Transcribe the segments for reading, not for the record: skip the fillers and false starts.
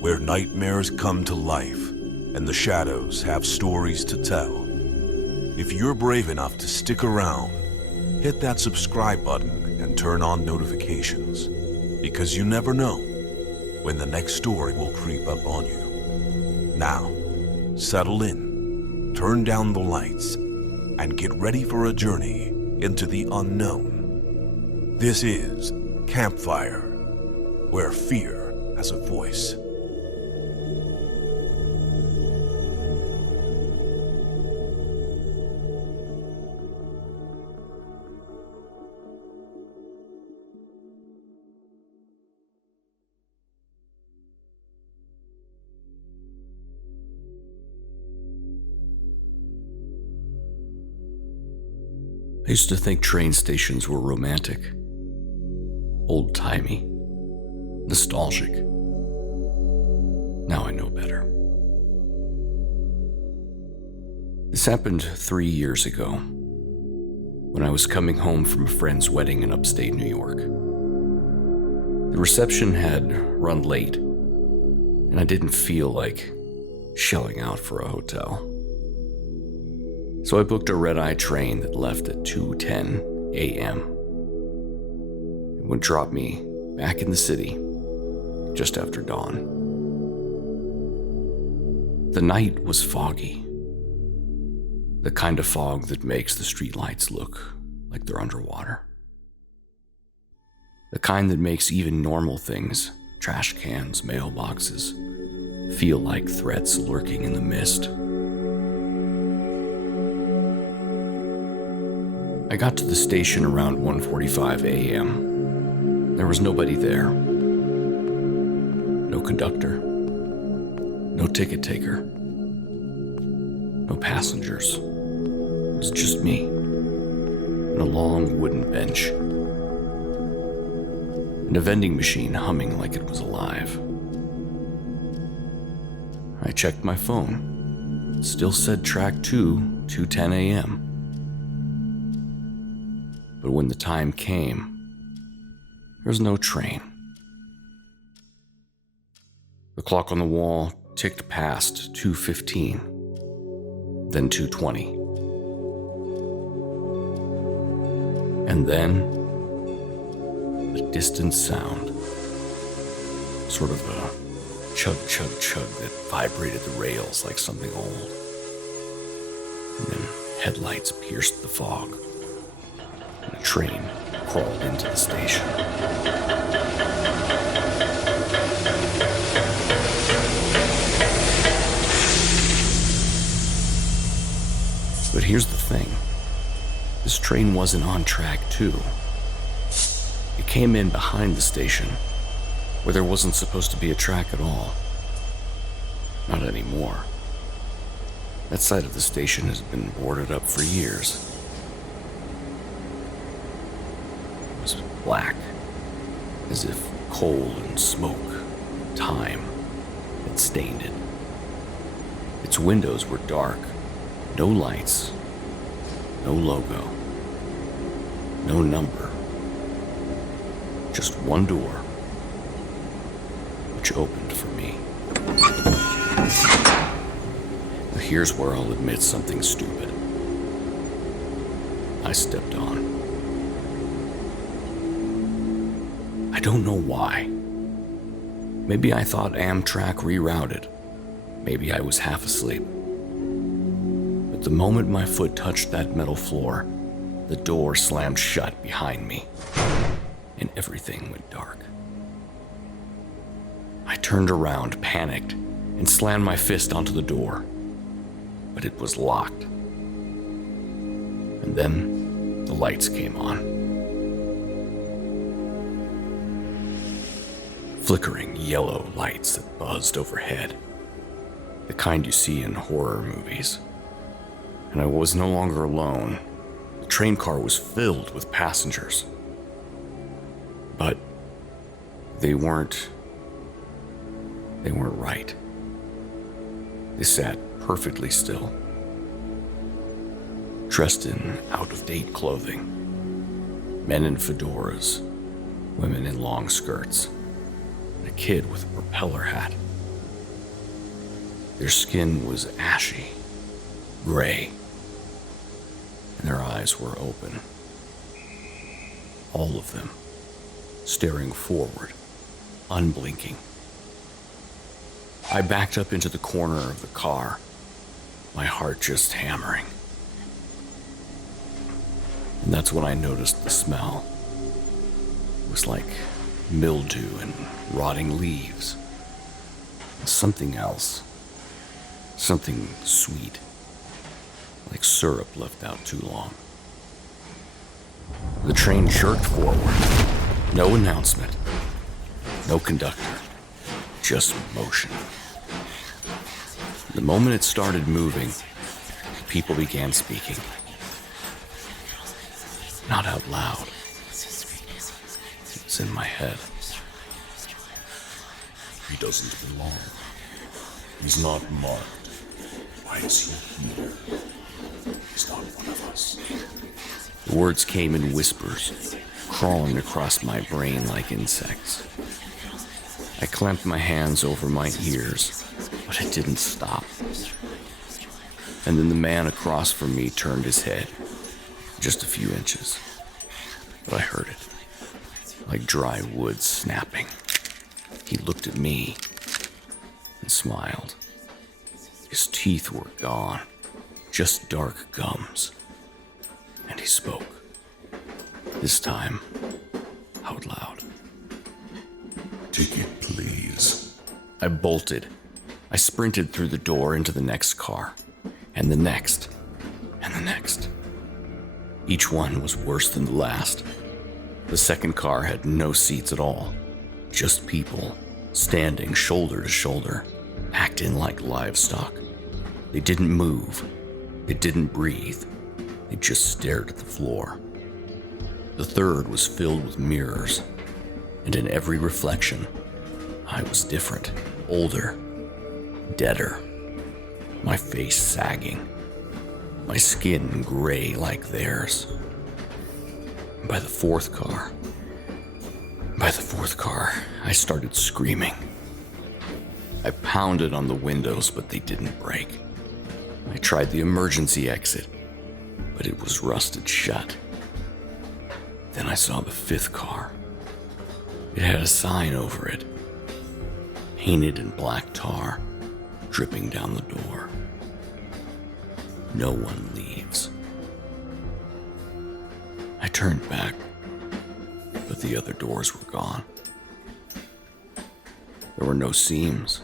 where nightmares come to life and the shadows have stories to tell. If you're brave enough to stick around, hit that subscribe button and turn on notifications, because you never know when the next story will creep up on you. Now, settle in, turn down the lights, and get ready for a journey into the unknown. This is Campfire, where fear has a voice. I used to think train stations were romantic, old-timey, nostalgic. Now I know better. This happened 3 years ago, when I was coming home from a friend's wedding in upstate New York. The reception had run late, and I didn't feel like shelling out for a hotel. So I booked a red-eye train that left at 2:10 a.m. It would drop me back in the city just after dawn. The night was foggy, the kind of fog that makes the streetlights look like they're underwater. The kind that makes even normal things, trash cans, mailboxes, feel like threats lurking in the mist. I got to the station around 1:45 a.m. There was nobody there. No conductor. No ticket taker. No passengers. It was just me and a long wooden bench. And a vending machine humming like it was alive. I checked my phone. It still said track 2, 2:10 a.m. But when the time came, there was no train. The clock on the wall ticked past 2:15, then 2:20. And then, a distant sound, sort of a chug, chug, chug that vibrated the rails like something old. And then headlights pierced the fog. And a train crawled into the station. But here's the thing. This train wasn't on track 2. It came in behind the station, where there wasn't supposed to be a track at all. Not anymore. That side of the station has been boarded up for years. It was black, as if coal and smoke, time, had stained it. Its windows were dark, no lights, no logo, no number, just one door, which opened for me. Now here's where I'll admit something stupid. I stepped on. I don't know why. Maybe I thought Amtrak rerouted. Maybe I was half asleep. But the moment my foot touched that metal floor, the door slammed shut behind me, and everything went dark. I turned around, panicked, and slammed my fist onto the door, but it was locked. And then the lights came on. Flickering yellow lights that buzzed overhead, the kind you see in horror movies. And I was no longer alone. The train car was filled with passengers. But they weren't right. They sat perfectly still, dressed in out-of-date clothing. Men in fedoras, women in long skirts, and a kid with a propeller hat Their skin was ashy, gray, and their eyes were open. All of them, staring forward, unblinking. I backed up into the corner of the car, my heart just hammering. And that's when I noticed the smell. It was like mildew and rotting leaves. Something else. Something sweet. Like syrup left out too long. The train jerked forward. No announcement. No conductor. Just motion. The moment it started moving, people began speaking. Not out loud. It was in my head. He doesn't belong. He's not marked. Why is he here? He's not one of us. The words came in whispers, crawling across my brain like insects. I clamped my hands over my ears, but it didn't stop. And then the man across from me turned his head, just a few inches. But I heard it, like dry wood snapping. He looked at me and smiled. His teeth were gone, just dark gums. And he spoke, this time out loud. Ticket, please. I bolted. I sprinted through the door into the next car, and the next, and the next. Each one was worse than the last. The second car had no seats at all, just people standing shoulder to shoulder, acting like livestock. They didn't move. They didn't breathe. They just stared at the floor. The third was filled with mirrors, and in every reflection, I was different, older, deader, my face sagging, my skin gray like theirs. By the fourth car, I started screaming. I pounded on the windows, but they didn't break. I tried the emergency exit, but it was rusted shut. Then I saw the fifth car. It had a sign over it, painted in black tar, dripping down the door. No one leaves. I turned back, but the other doors were gone. There were no seams,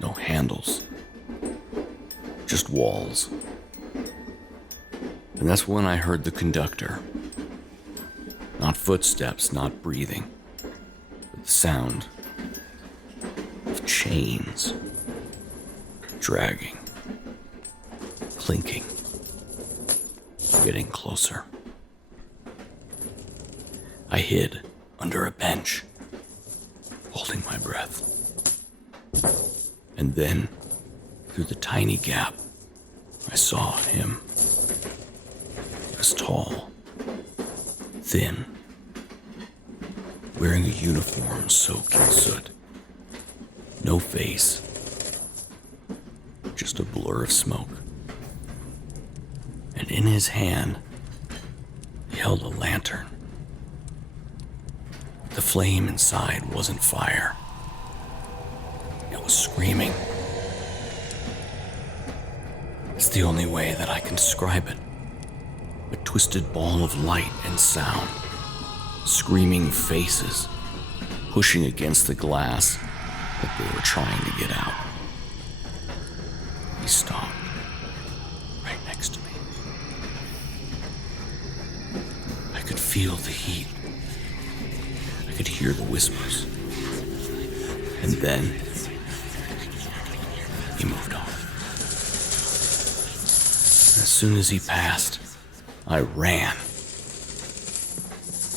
no handles, just walls. And that's when I heard the conductor. Not footsteps, not breathing, but the sound of chains dragging, clinking, getting closer. I hid under a bench, holding my breath. And then, through the tiny gap, I saw him. He was tall, thin, wearing a uniform soaked in soot. No face, just a blur of smoke. And in his hand, he held a lantern. The flame inside wasn't fire. It was screaming. It's the only way that I can describe it. A twisted ball of light and sound. Screaming faces, pushing against the glass like they were trying to get out. He stopped right next to me. I could feel the heat. I could hear the whispers. And then he moved on. As soon as he passed, I ran.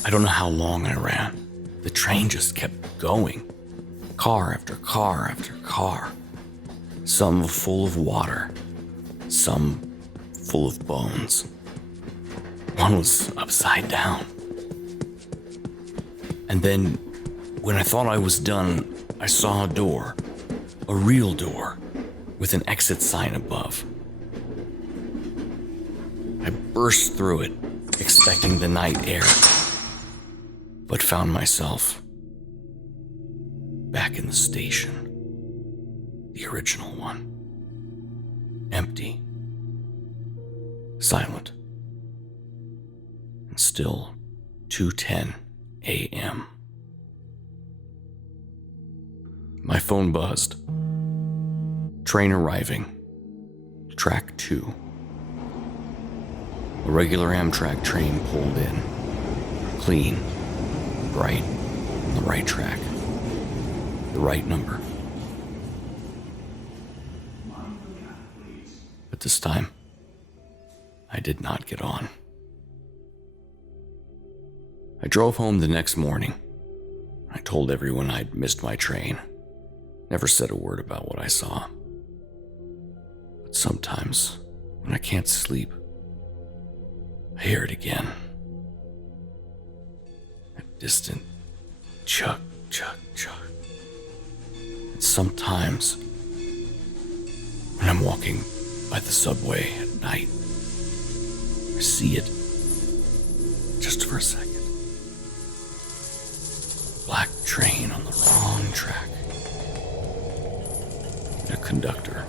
I don't know how long I ran. The train just kept going. Car after car after car. Some full of water. Some full of bones. One was upside down. And then, when I thought I was done, I saw a door. A real door. with an exit sign above. I burst through it, expecting the night air, but found myself back in the station, the original one. Empty, silent, and still 2:10 a.m. My phone buzzed. Train arriving. Track 2. A regular Amtrak train pulled in. Clean, bright, on the right track. The right number. But this time, I did not get on. I drove home the next morning. I told everyone I'd missed my train. Never said a word about what I saw. But sometimes, when I can't sleep, I hear it again. A distant chug, chug, chug. And sometimes, when I'm walking by the subway at night, I see it just for a second. Black train on the wrong track. And a conductor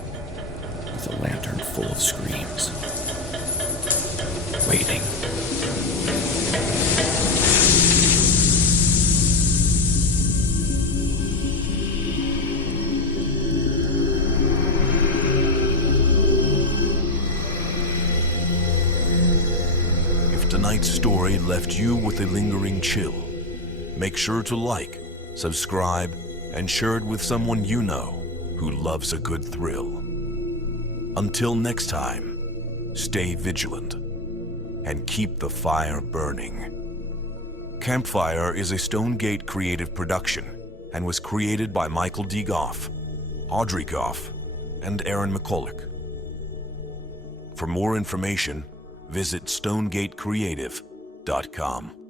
with a lantern full of screams. Waiting. If tonight's story left you with a lingering chill, make sure to like, subscribe, and share it with someone you know who loves a good thrill. Until next time, stay vigilant and keep the fire burning. Campfire is a Stonegate creative production and was created by Michael D. Goff, Audrey Goff, and Aaron McCulloch. For more information, visit stonegatecreative.com.